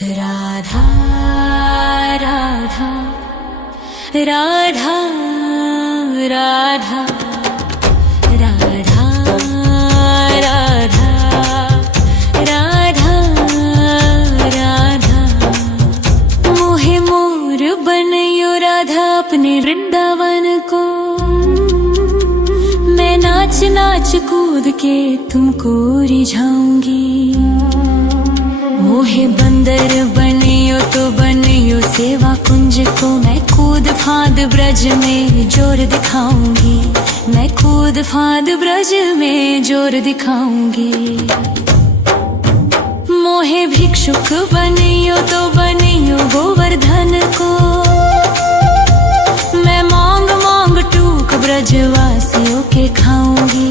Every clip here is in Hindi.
राधा राधा राधा राधा राधा राधा राधा राधा मोहे मोर बनयो राधा अपने वृंदावन को। मैं नाच नाच कूद के तुमको रिझाऊंगी। मोहे बंदर बनियो तो बनियो सेवा कुंज को। मैं कूद फांद ब्रज में जोर दिखाऊंगी। मैं कूद फांद ब्रज में जोर दिखाऊंगी। मोहे भिक्षुक बनियो तो बनियो गोवर्धन को। मैं मांग मांग टूक ब्रजवासियों के खाऊंगी।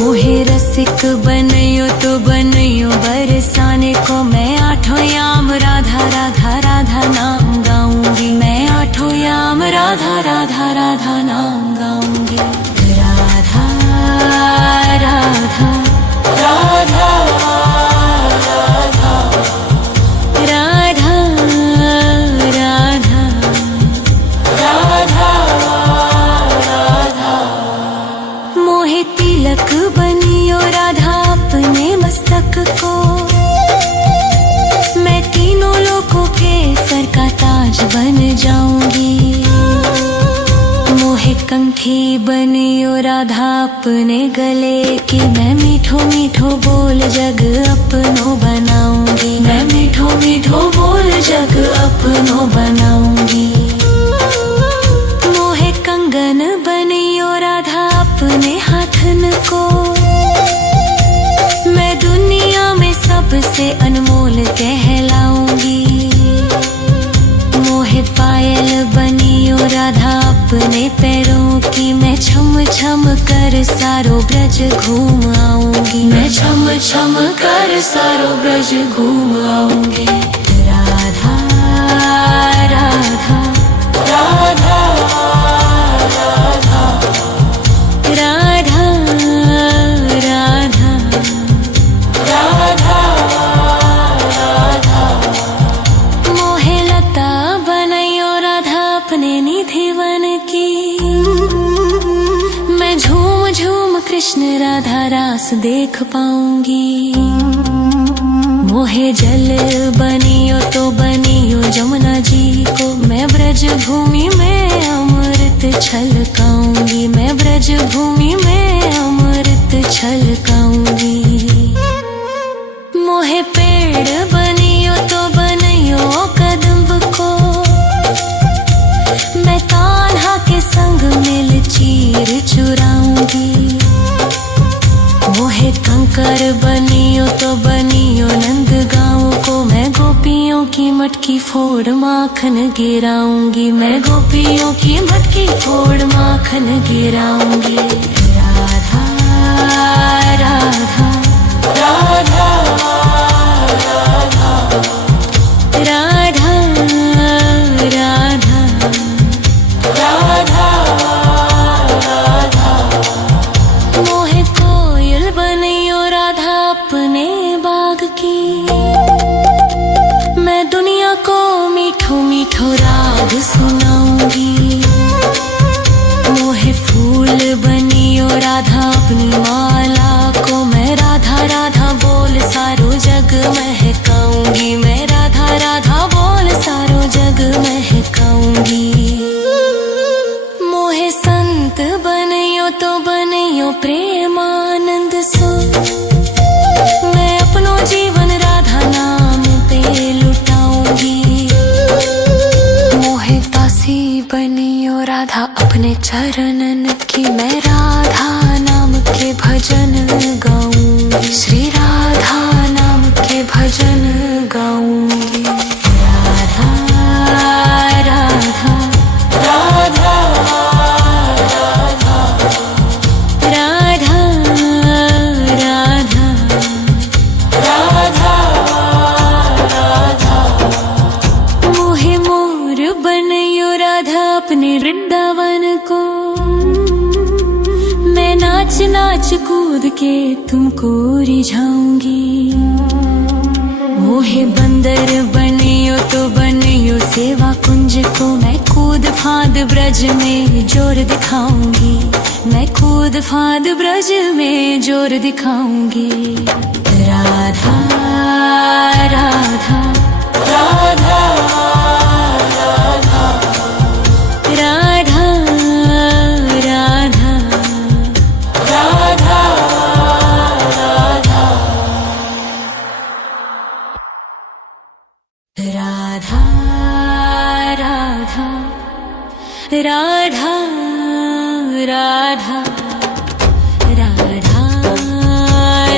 मोहे रसिक बनियो तो बनियो बरसाने को। मैं आठों याम राधा राधा राधा नाम गाऊंगी। मैं आठों याम राधा राधा राधा नाम गाऊंगी। राधा राधा राधा राधा राधा राधा राधा राधा मोहे तिलक बनियो राधा अपने मस्तक को। मैं तीनों लोगों के सर का ताज बन जाऊंगी। मोहे कंठी बनियो राधा अपने गले की। मैं मीठो मीठो बोल जग अपनो बनाऊंगी। मैं मीठो मीठो बोल जग अपनो बनाऊंगी। मोहे कंगन बनियो राधा अपने हाथन को। मैं दुनिया में सबसे अनमोल कहलाऊंगी। मोहे पायल बनियो राधा अपने पैरों की। मैं छम छम कर सारो ब्रज घूम आऊंगी। मैं छम छम कर सारो ब्रज घूम आऊंगी। राधा राधा राधा राधा राधा राधा राधा राधा मोहे लता बनयो राधा अपने निधिवन की। मैं झूम झूम कृष्ण राधा रास देख पाऊंगी। मोहे जल बनियो तो बनियो जमुना जी को। मैं ब्रज भूमि में अमृत छलकाऊंगी। मैं ब्रज भूमि में अमृत छलकाऊंगी। मोहे पेड़ बनियो तो बनियो कदम्ब को। मैं कान्हा के संग मिल चीर चुराऊंगी। मोहे कंकर बनियो तो बनियो नंद गाँव को। मैं गोपियों की मटकी फोड़ माखन गिराऊंगी। मैं गोपियों की मटकी फोड़ माखन गिराऊंगी। राधा राधा राधा राधा राधा राधा राधा राधा मोहे कोयल बनियो राधा अपने बाग की। मैं दुनिया को मीठो मीठो राग सुनाऊंगी। मोहे फूल बनियो राधा अपनी माला को। मैं राधा राधा बोल सारो जग महकाऊंगी। मैं राधा राधा बोल सारो जग महकाऊंगी। मोहे संत बनियो तो बनियो प्रेमानंद सो। मैं अपनो जीवन राधा नाम पे लुटाऊंगी। मोहे दासी बनियो राधा अपने चरणन की। मैं राधा नाम के भजन गाऊंगी। श्री राधा नाम के भजन गाऊंगी। राधा राधा राधा राधा राधा राधा राधा राधा मोहे मोर बनयो राधा अपने वृंदावन को। मैं नाच नाच कूद के तुमको रिझाऊंगी। मोहे बंदर बनियो तो बनियो सेवा कुंज को, मैं कूद फांद ब्रज में जोर दिखाऊंगी, मैं कूद फांद ब्रज में जोर दिखाऊंगी। राधा राधा राधा राधा राधा राधा राधा राधा राधा राधा राधा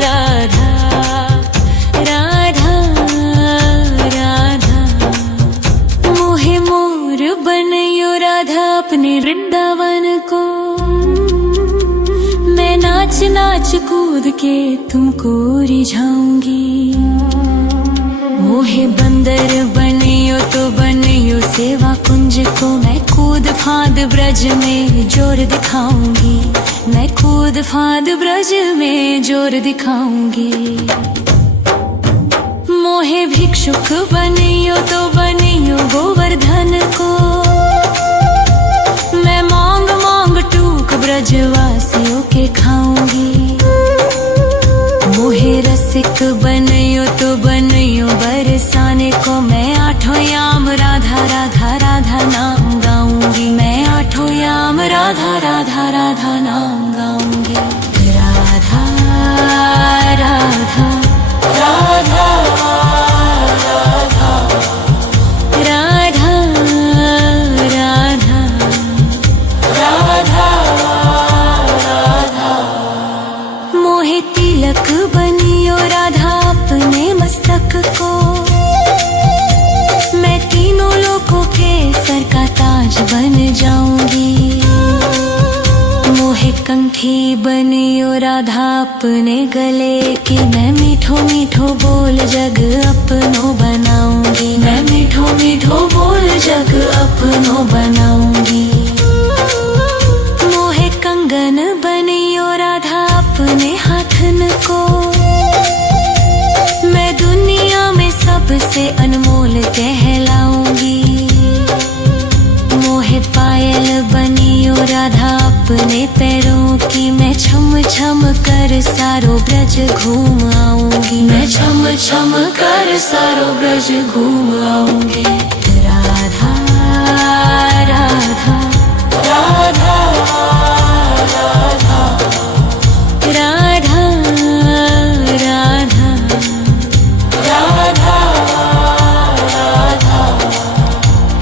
राधा राधा राधा मोहे मोर बनयो राधा अपने वृंदावन को, मैं नाच नाच कूद के तुमको रिझाऊंगी। मोहे बंदर बनियो तो बनियो सेवा कुंज को, मैं कूद फांद ब्रज में जोर दिखाऊंगी, मैं कूद फांद ब्रज में जोर दिखाऊंगी। मोहे भिक्षुक बनियो तो बनियो गोवर्धन को, मैं मांग मांग टूक ब्रजवासियों के खाऊंगी। मोहे रसिक बनियो तो बनियो बरसाने को, मैं आठों याम राधा राधा राधा नाम गाऊंगी, मैं आठों याम राधा राधा राधा नाम गाऊंगी। राधा राधा राधा राधा राधा राधा राधा मोहे तिलक बनियो राधा अपने मस्तक को, मैं तीनों लोगों के सर का ताज बन जाऊंगी। मोहे कंठी बनियो राधा अपने गले की, मैं मीठो मीठो बोल जग अपनो बनाऊंगी, मैं मीठो मीठो बोल जग अपनो बनाऊंगी। मोहे कंगन बनियो राधा अपने हाथन को, मैं दुनिया में सबसे अनमोल कहलाऊंगी। मोहे पायल बनियो राधा अपने पैरों की, मैं छम छम कर सारो ब्रज घूम आऊंगी, मैं छम छम कर सारो ब्रज घूम आऊंगी। राधा राधा राधा राधा राधा राधा राधा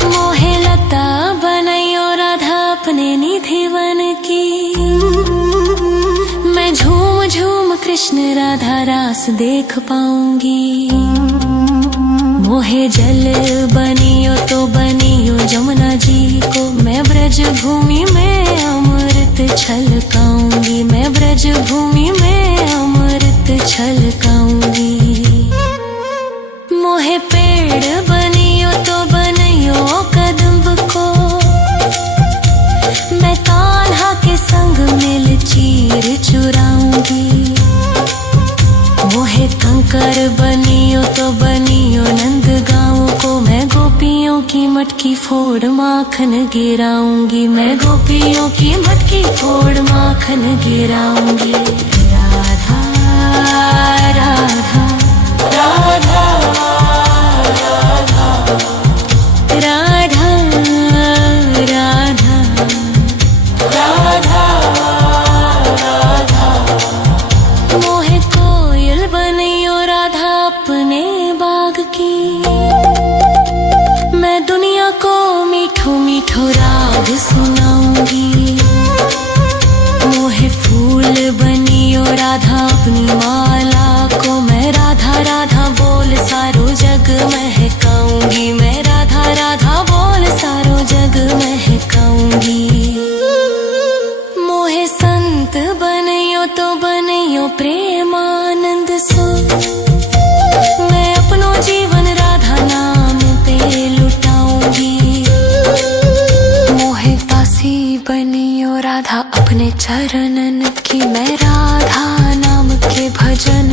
मोहे लता बनयो राधा अपने निधिवन की, मैं झूम झूम कृष्ण राधा रास देख पाऊंगी। मोहे जल बनियो तो बनियो जमुना जी को, मैं ब्रज भूमि में अमृत छलकाऊंगी, मैं ब्रज भूमि में अमृत छलकाऊंगी। मोहे पेड़ बनियो तो बनियो कदम्ब को, मैं कान्हा के संग मिल चीर चुराऊंगी। मोहे कंकर बनियो तो बनियो नंद गाँव को, मैं गोपियों की मटकी फोड़ माखन गिराऊंगी, मैं गोपियों की मटकी फोड़ माखन गिराऊंगी। राधा राधा राधा राधा राधा राधा राधा मोहे कोयल बनियो राधा अपने बाग की, मैं दुनिया को मीठो मीठो राग सुनाऊंगी। मोहे फूल बनियो राधा अपनी माला को, मैं राधा राधा बोल सारो जग महकाऊंगी, मैं राधा राधा बोल सारो जग महकाऊंगी। मोहे संत बनियो तो बनियो प्रेमानंद सो, मैं अपनो जीवन राधा नाम पे लुटाऊंगी। मोहे दासी बनियो राधा अपने चरणन की, मैं राधा नाम के भजन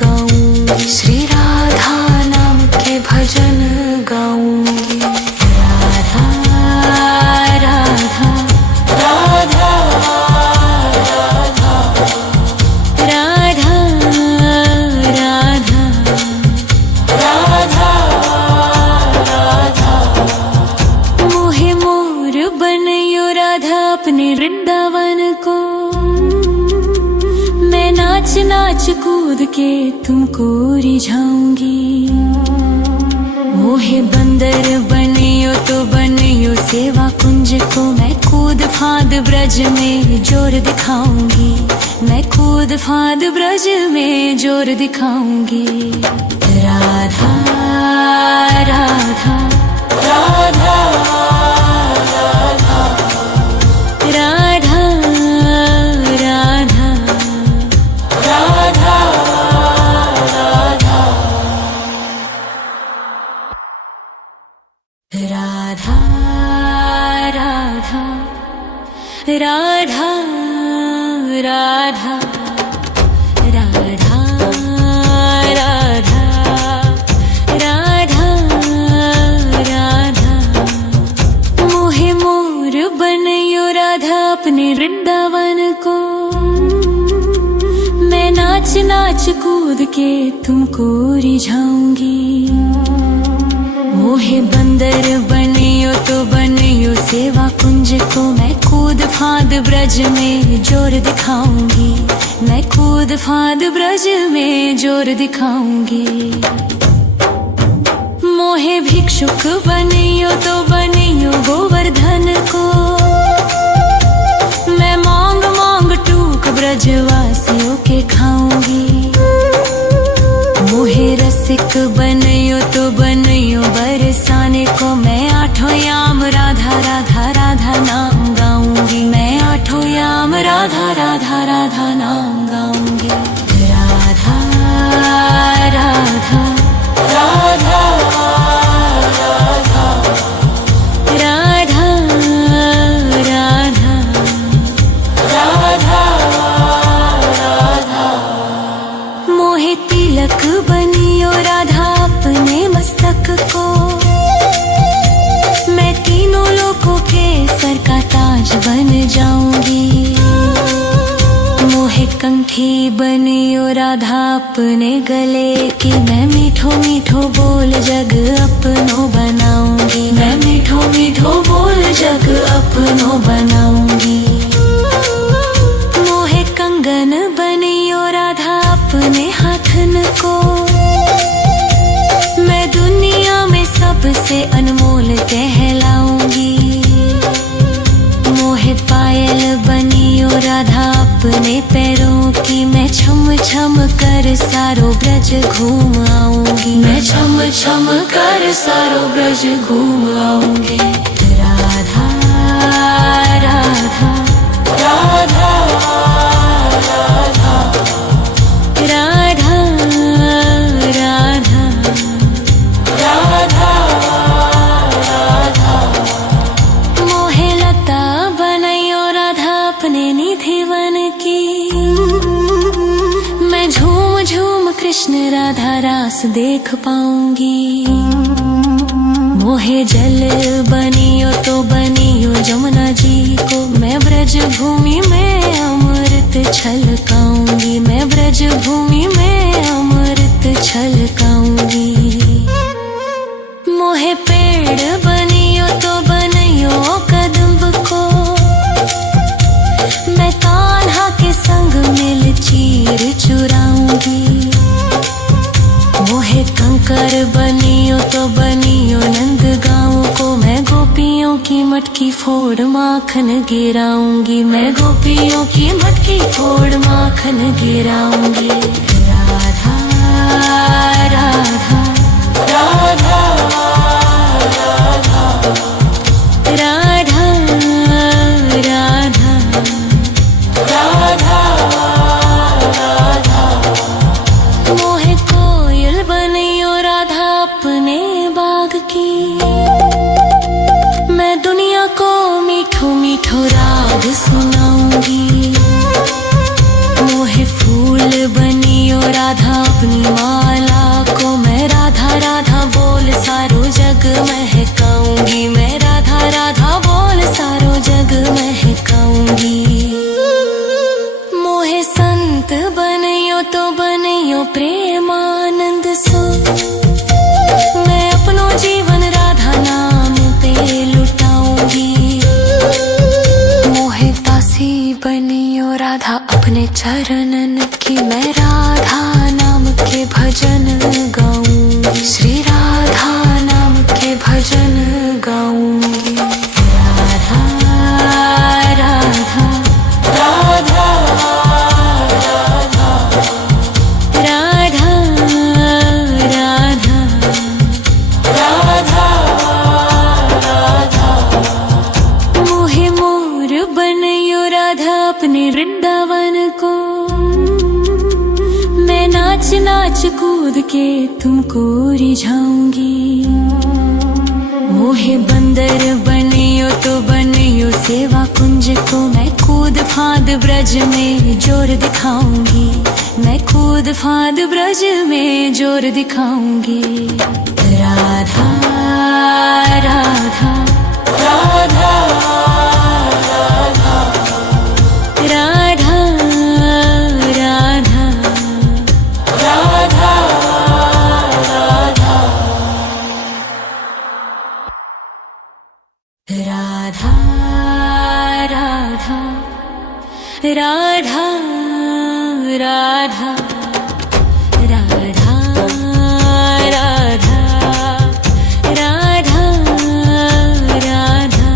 गाऊंगी, श्री राधा नाम के तुमको रिझाऊंगी। मोहे बंदर बनियो तो बनियो सेवा कुंज को, मैं कूद फांद ब्रज में जोर दिखाऊंगी। मैं कूद फांद ब्रज में जोर दिखाऊंगी। राधा राधा राधा राधा राधा राधा राधा राधा राधा राधा राधा राधा राधा राधा राधा। मोहे मोर बनयो राधा अपने वृंदावन को, मैं नाच नाच कूद के तुमको रिझाऊंगी। मोहे बंदर बनियो तो बनियो सेवा कुंज को, मैं कूद फांद ब्रज में जोर दिखाऊंगी। मैं कूद फांद ब्रज में जोर दिखाऊंगी। मोहे भिक्षुक बनियो तो बनियो गोवर्धन को, मैं मांग मांग टूक ब्रजवासियों के खाऊंगी। मोहे रसिक बनियो तो बनियो बरसाने को, मैं आठों याम राधा राधा राधा नाम गाऊंगी। मैं आठों याम राधा राधा राधा नाम गाऊंगी। राधा राधा राधा राधा राधा राधा राधा राधा। मोहे तिलक बनियो राधा अपने मस्तक को, मैं तीनों लोगों के सर का ताज बन जाऊंगी। मोहे कंठी बनियो राधा अपने गले की, मैं मीठो मीठो बोल जग अपनो बनाऊंगी। मैं मीठो मीठो बोल जग अपनो बनाऊंगी। मोहे कंगन बनियो राधा अपने हाथन को, मैं दुनिया में सबसे अनमोल कहलाऊंगी। मोहे पायल बनियो राधा अपने पैरों की, मैं छम छम कर सारो ब्रज घूम आऊंगी। मैं छम छम कर सारो ब्रज घूम आऊंगी। राधा राधा राधा राधा राधा राधा राधा राधा। मोहे लता बनयो राधा अपने निधि वन की, मैं झूम झूम कृष्ण राधा रास देख पाऊंगी। मोहे जल बनियो तो बनियो जमुना जी को, मैं ब्रज भूमि में अमृत छलकाऊंगी। मैं ब्रज भूमि में अमृत छलकाऊंगी। मोहे पेड़ बनियो तो बनियो कदम्ब को, मैं कान्हा के संग मिल चीर चुराऊंगी। मोहे कंकर बनियो तो बनियो नंद गाँव को, मैं गोपियों की मटकी फोड़ माखन गिराऊंगी। मैं गोपियों की मटकी फोड़ माखन गिराऊंगी। राधा राधा राधा राधा राधा राधा राधा राधा। मोहे कोयल बनियो राधा अपने बाग की, मैं दुनिया को मीठो मीठो राग सुनाऊंगी। मोहे फूल बनियो राधा अपनी माला को, मैं राधा राधा बोल सारो जग महकाऊंगी। मैं राधा राधा बोल सारो जग महकाऊंगी। मोहे संत बनियो तो बनियो प्रेमानंद सो, मैं अपनो जीवन राधा नाम पे लुटाऊंगी। मोहे दासी बनियो राधा अपने चरणन की, मैं राधा नाम के तुमको रिझाऊंगी। मोहे बंदर बनियो तो बनियो सेवा कुंज को, मैं कूद फांद ब्रज में जोर दिखाऊंगी। मैं कूद फांद ब्रज में जोर दिखाऊंगी। राधा राधा राधा राधा राधा राधा राधा राधा राधा राधा राधा राधा राधा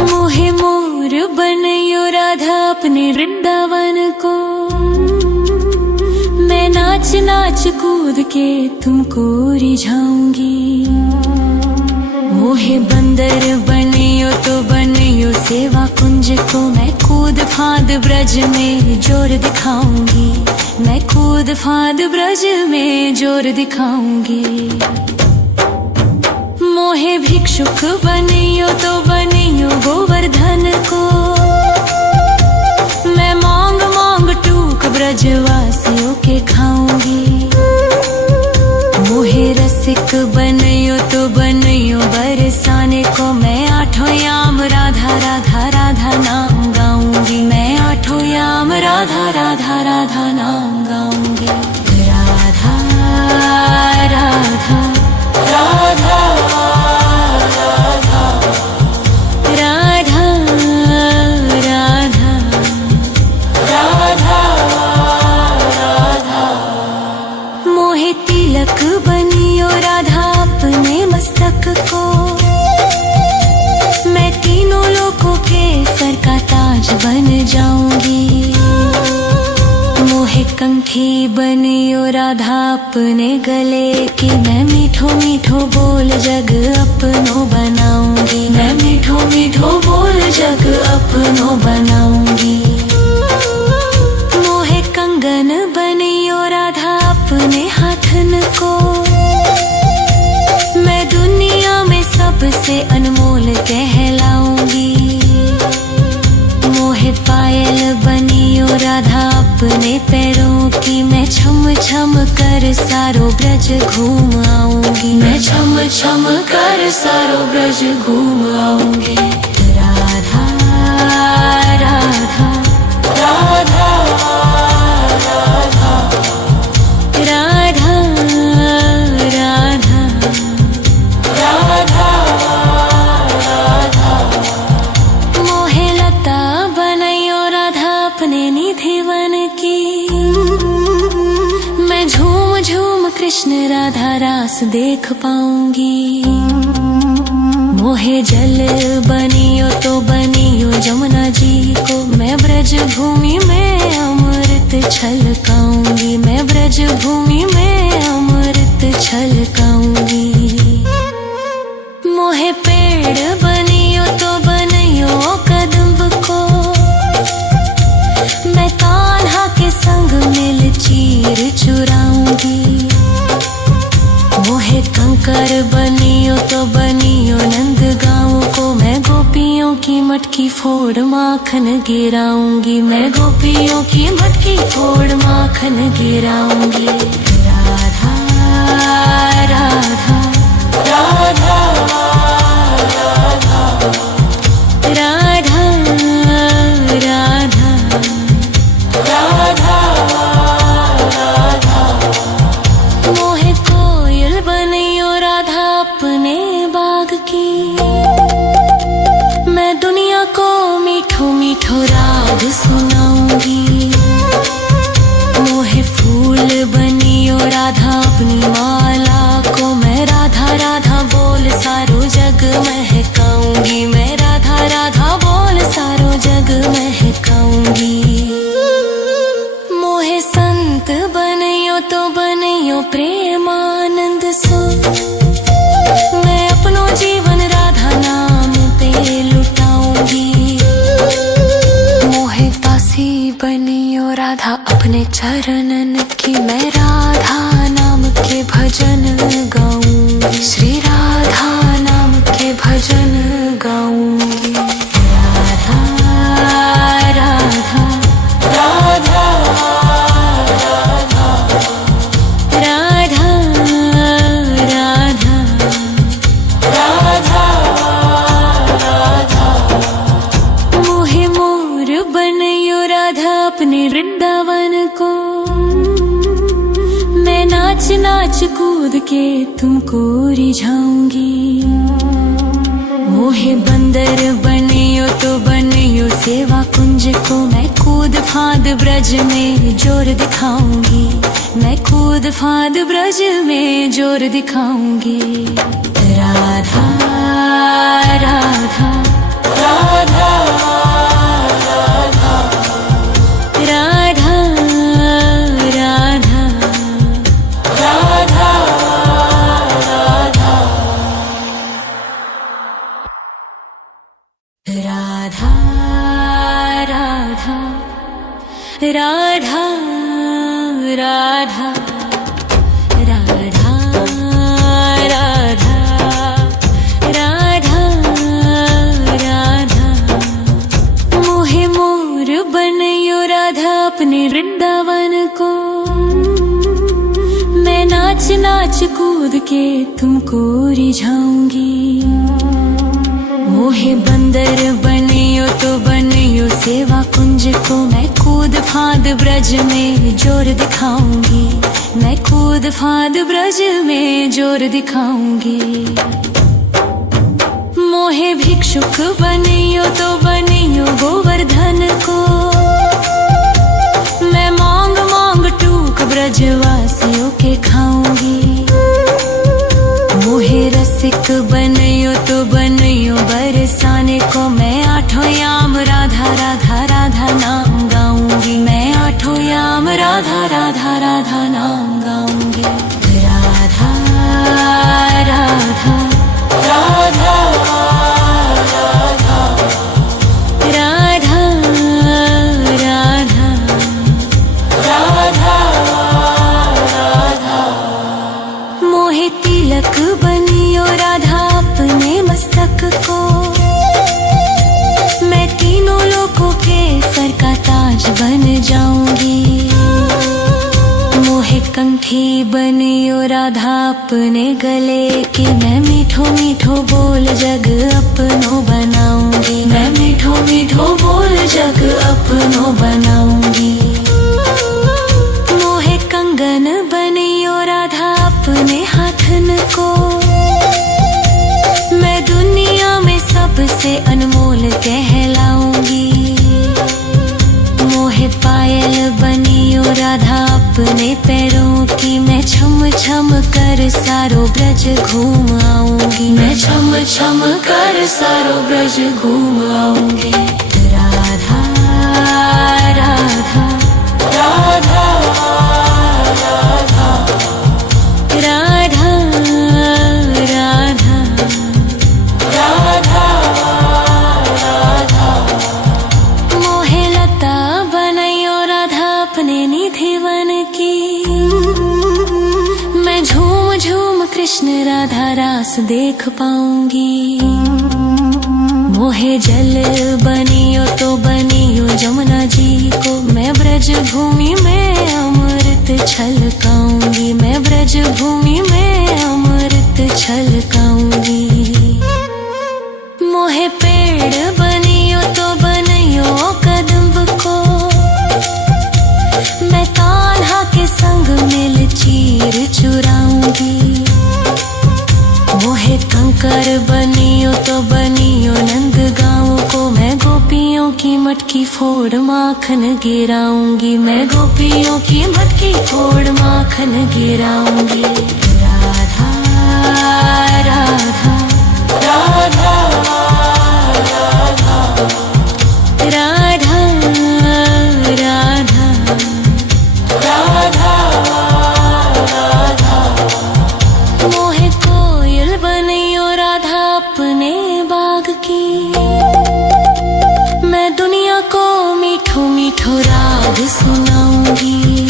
मोहे मोर बनयो राधा अपने वृंदावन को। मैं नाच नाच कूद के तुमको रिझाऊंगी। मोहे बंदर बनियो तो बनियो सेवा कुंज को, मैं कूद फांद ब्रज में जोर दिखाऊंगी। मैं कूद फांद ब्रज में जोर दिखाऊंगी। मोहे भिक्षुक बनियो तो बनियो गोवर्धन को, मैं मांग मांग टूक ब्रजवासियों के खाऊंगी। मोहे रसिक बनियो तो बनियो बरसाने को, मैं आठों याम राधा राधा राधा नाम गाऊंगी। मैं आठों याम राधा राधा राधा नाम गाऊंगी। राधा राधा राधा राधा राधा राधा राधा राधा मोहे तिलक बनियो राधा अपने मस्तक को, मैं तीनों लोगों के सर का ताज बन जाऊंगी। मोहे कंठी बनियो राधा अपने गले की, मैं मीठो मीठो बोल जग अपनो बनाऊंगी। मैं मीठो मीठो बोल जग अपनो बनाऊंगी। मोहे कंगन बनियो राधा अपने हाथन को, मैं दुनिया में सबसे अनमोल कहलाऊंगी। मोहे पायल बनियो राधा अपने पैरों की, मैं छम छम कर सारो ब्रज घूम आऊंगी। मैं छम छम कर सारो ब्रज घूम आऊंगी। राधा राधा राधा राधा राधा राधा राधा राधा मोहे लता बनयो राधा अपने निधि वन की, मैं झूम झूम कृष्ण राधा रास देख पाऊंगी। मोहे जल बनियो तो बनियो जमुना जी को, मैं ब्रज भूमि में अमृत छलकाऊंगी। मैं ब्रज भूमि में अमृत छलकाऊंगी। मोहे पेड़ बनियो तो बनियो कदम्ब को, मैं कान्हा के संग मिल चीर चुराऊंगी। मोहे कंकर बनियो तो बनियो नंद गाँव को, मैं गोपियों की मटकी फोड़ माखन गिराऊंगी। मैं गोपियों की मटकी फोड़ माखन गिराऊंगी। राधा राधा राधा राधा राधा राधा राधा राधा मोहे कोयल बनियो राधा अपने बाग की, मैं दुनिया को मीठो मीठो राग सुनाऊंगी। मोहे फूल बनियो राधा अपनी माला को, मैं राधा राधा बोल सारो जग महकाऊंगी। मैं राधा राधा बोल सारो जग महकाऊंगी। मोहे संत बनियो तो बनियो प्रेमानंद सो, मैं अपनो जीवन राधा नाम पे लुटाऊंगी। मोहे दासी बनियो राधा अपने चरणन की, मैं राधा नाम कूद के तुमको रिझाऊंगी। मोहे बंदर बनियो तो बनियो सेवा कुंज को, मैं कूद फांद ब्रज में जोर दिखाऊंगी। मैं कूद फांद ब्रज में जोर दिखाऊंगी। राधा राधा राधा राधा राधा राधा राधा राधा राधा राधा राधा राधा राधा राधा राधा। मोहे मोर बनयो राधा अपने वृंदावन को, मैं नाच नाच कूद के तुमको रिझाऊंगी। मोहे बंदर बनियो तो बनियो सेवा कुंज को, मैं कूद फांद ब्रज में जोर दिखाऊंगी। मैं कूद फांद ब्रज में जोर दिखाऊंगी। मोहे भिक्षुक बनियो तो बनियो गोवर्धन को, मैं मांग मांग टूक ब्रजवासियों के खाऊंगी। मोहे रसिक बनियो तो बनियो बरसाने को, मैं आठों याम राधा राधा राधा नाम गाऊंगी। मैं आठों याम राधा राधा राधा नाम गाऊंगी। राधा राधा राधा राधा राधा राधा राधा राधा। मोहे तिलक बनियो राधा अपने मस्तक को, मैं तीनों लोगों के सर का ताज बन जाऊंगी। मोहे कंठी बनियो राधा अपने गले की, मैं मीठो मीठो बोल जग अपनो बनाऊंगी। मैं मीठो मीठो बोल जग अपनो बनाऊंगी। मोहे कंगन बनियो राधा अपने हाथन को, मैं दुनिया में सबसे अनमोल कहलाऊंगी। मोहे पायल बनियो राधा अपने पैरों की, मैं छम छम कर सारो ब्रज घूम आऊंगी। मैं छम छम कर सारो ब्रज घूम आऊंगी। राधा राधा राधा राधा राधा राधा राधा राधा। मोहे लता बनयो राधा अपने निधि वन की, मैं झूम झूम कृष्ण राधा रास देख पाऊंगी। मोहे जल बनियो तो बनियो जमुना जी को, मैं ब्रज भूमि में अमृत छलकाऊंगी। मैं ब्रज भूमि में अमृत छलकाऊंगी। मोहे पेड़ बनियो तो बनियो कदम्ब को, मैं कान्हा के संग मिल चीर चुराऊंगी। मोहे कंकर बनियो तो बनियो नंद गाँव को, मैं गोपियों की मटकी फोड़ माखन गिराऊंगी। मैं गोपियों की मटकी फोड़ माखन गिराऊंगी। राधा राधा राधा राधा राधा राधा राधा राधा। मोहे कोयल बनियो राधा अपने बाग की, मैं दुनिया को मीठो मीठो राग सुनाऊंगी।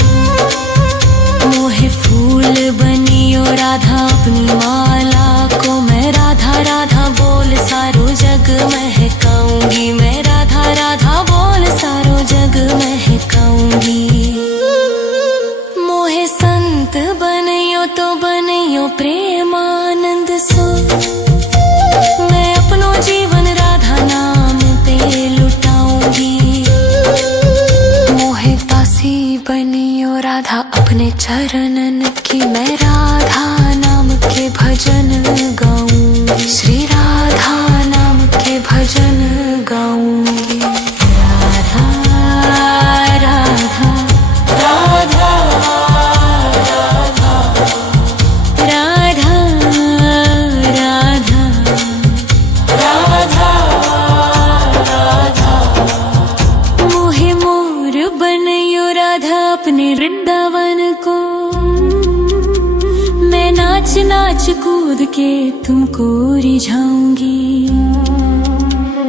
मोहे फूल बनियो राधा अपनी माला को, मैं राधा राधा बोल सारो जग महकाऊंगी। मैं राधा राधा बोल सारो जग महकाऊंगी। मोहे संत बनियो तो बनियो प्रेमानंद सो, मैं अपनो जीवन राधा नाम पे लुटाऊंगी। मोहे दासी बनियो राधा अपने चरणन की, मैं राधा कूद के तुमको रिझाऊंगी।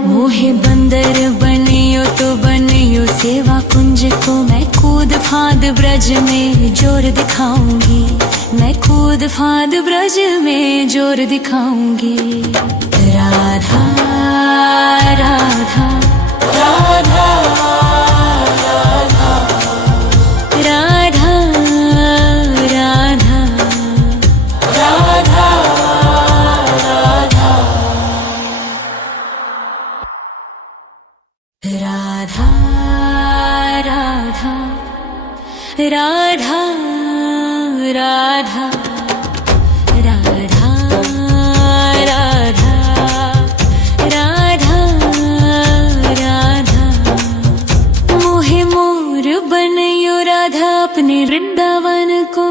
मोहे बंदर बनियो तो बनियो सेवा कुंज को, मैं कूद फांद ब्रज में जोर दिखाऊंगी। मैं कूद फांद ब्रज में जोर दिखाऊंगी। राधा राधा राधा राधा राधा राधा राधा राधा राधा राधा राधा राधा राधा राधा राधा। मोहे मोर बनयो राधा अपने वृंदावन को,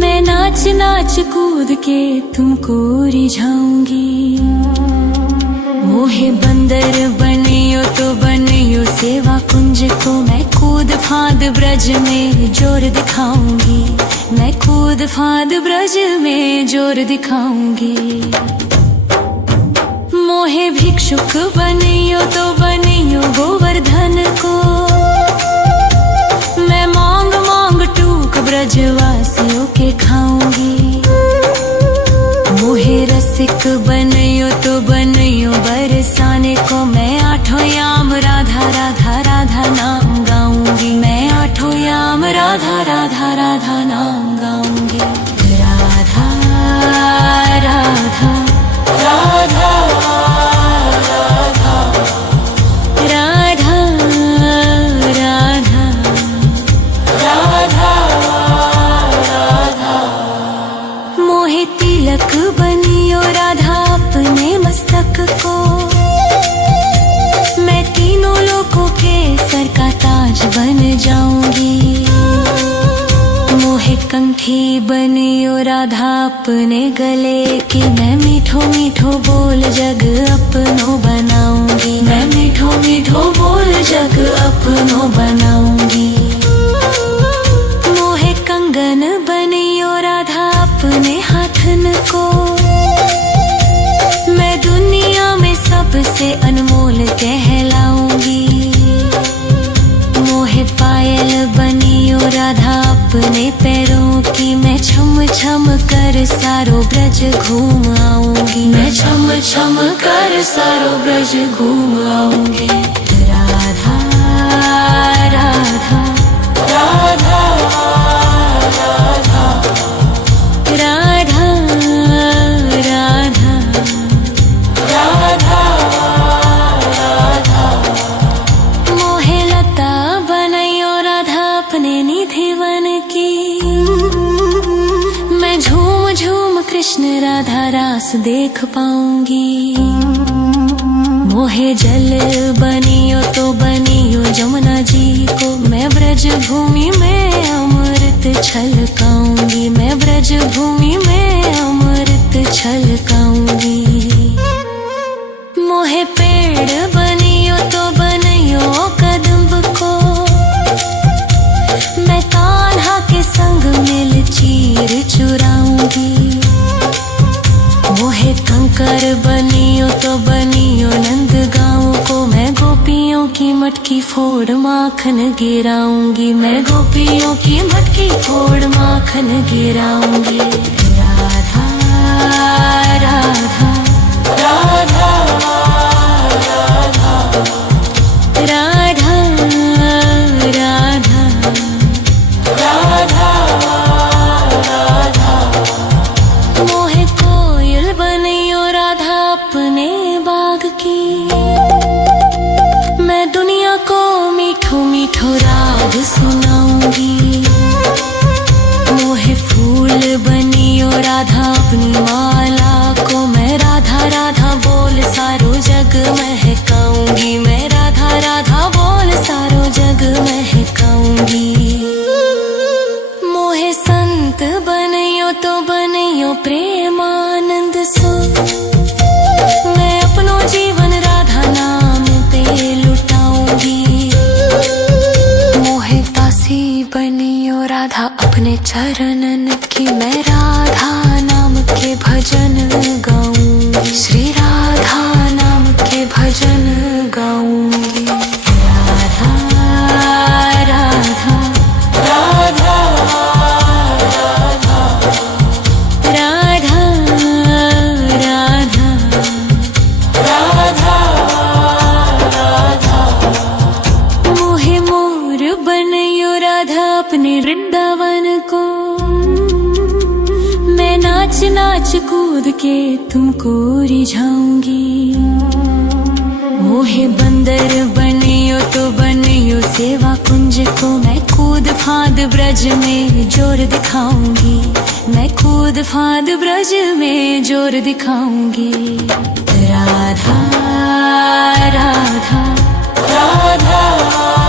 मैं नाच नाच कूद के तुमको रिझाऊंगी। मोहे बंदर बनियो तो बनियो सेवा कुंज को, मैं कूद फांद ब्रज में जोर दिखाऊंगी। मैं कूद फांद ब्रज में जोर दिखाऊंगी। मोहे भिक्षुक बनियो तो बनियो गोवर्धन को, मैं मांग मांग टूक ब्रजवासियों के खाऊंगी। मोहे रसिक बनियो तो बनियो बरसाने को, मैं आठों याम राधा राधा राधा नाम गाऊंगी। मैं आठों याम राधा राधा राधा नाम गाऊंगी। राधा राधा राधा राधा राधा राधा राधा राधा। मोहे तिलक बनियो राधा अपने मस्तक को, मैं तीनों लोगों के सर का ताज बन जाऊंगी। मोहे कंठी बनियो राधा अपने गले की, मैं मीठो मीठो बोल जग अपनो बनाऊंगी। मैं मीठो मीठो बोल जग अपनो बनाऊंगी। मोहे कंगन बनियो राधा अपने हाथन को, मैं दुनिया में सबसे अनमोल कहलाऊंगी। मोहे पायल बनियो राधा अपने पैरों की, मैं छम छम कर सारो ब्रज घूम आऊंगी। मैं छम छम कर सारो ब्रज घूम आऊंगी। राधा राधा राधा राधा राधा राधा राधा राधा। मोहे लता बनयो राधा अपने निधिवन की, मैं झूम झूम कृष्ण राधा रास देख पाऊंगी। मोहे जल बनियो तो बनियो जमुना जी को, मैं ब्रज भूमि में अमृत छलकाऊंगी। मैं ब्रज भूमि में अमृत छलकाऊंगी। मोहे पेड़ बनियो तो बनियो कदम्ब को, मैं कान्हा के संग मिल चीर चुराऊंगी। मोहे कंकर बनियो तो बनियो नंद गाँव को, मैं गोपियों की मटकी फोड़ माखन गिराऊंगी। मैं गोपियों की मटकी फोड़ माखन गिराऊंगी। राधा राधा राधा राधा राधा राधा राधा राधा। मोहे कोयल बनियो राधा अपने बाग की, मैं दुनिया को मीठो मीठो राग सुनाऊंगी। मोहे फूल बनियो राधा अपनी माला को, मैं राधा राधा बोल सारो जग महकाऊंगी। मैं राधा राधा बोल सारो जग महकाऊंगी। मोहे संत बनियो तो बनियो प्रेमानंद सो, मैं अपनो जीवन राधा नाम पे लुटाऊंगी। मोहे दासी बनियो राधा अपने चरणन की, मैं राधा नाच कूद के तुमको रिझाऊंगी। मोहे बंदर बनियो तो बनियो सेवा कुंज को, मैं कूद फांद ब्रज में जोर दिखाऊंगी। मैं कूद फांद ब्रज में जोर दिखाऊंगी। राधा राधा राधा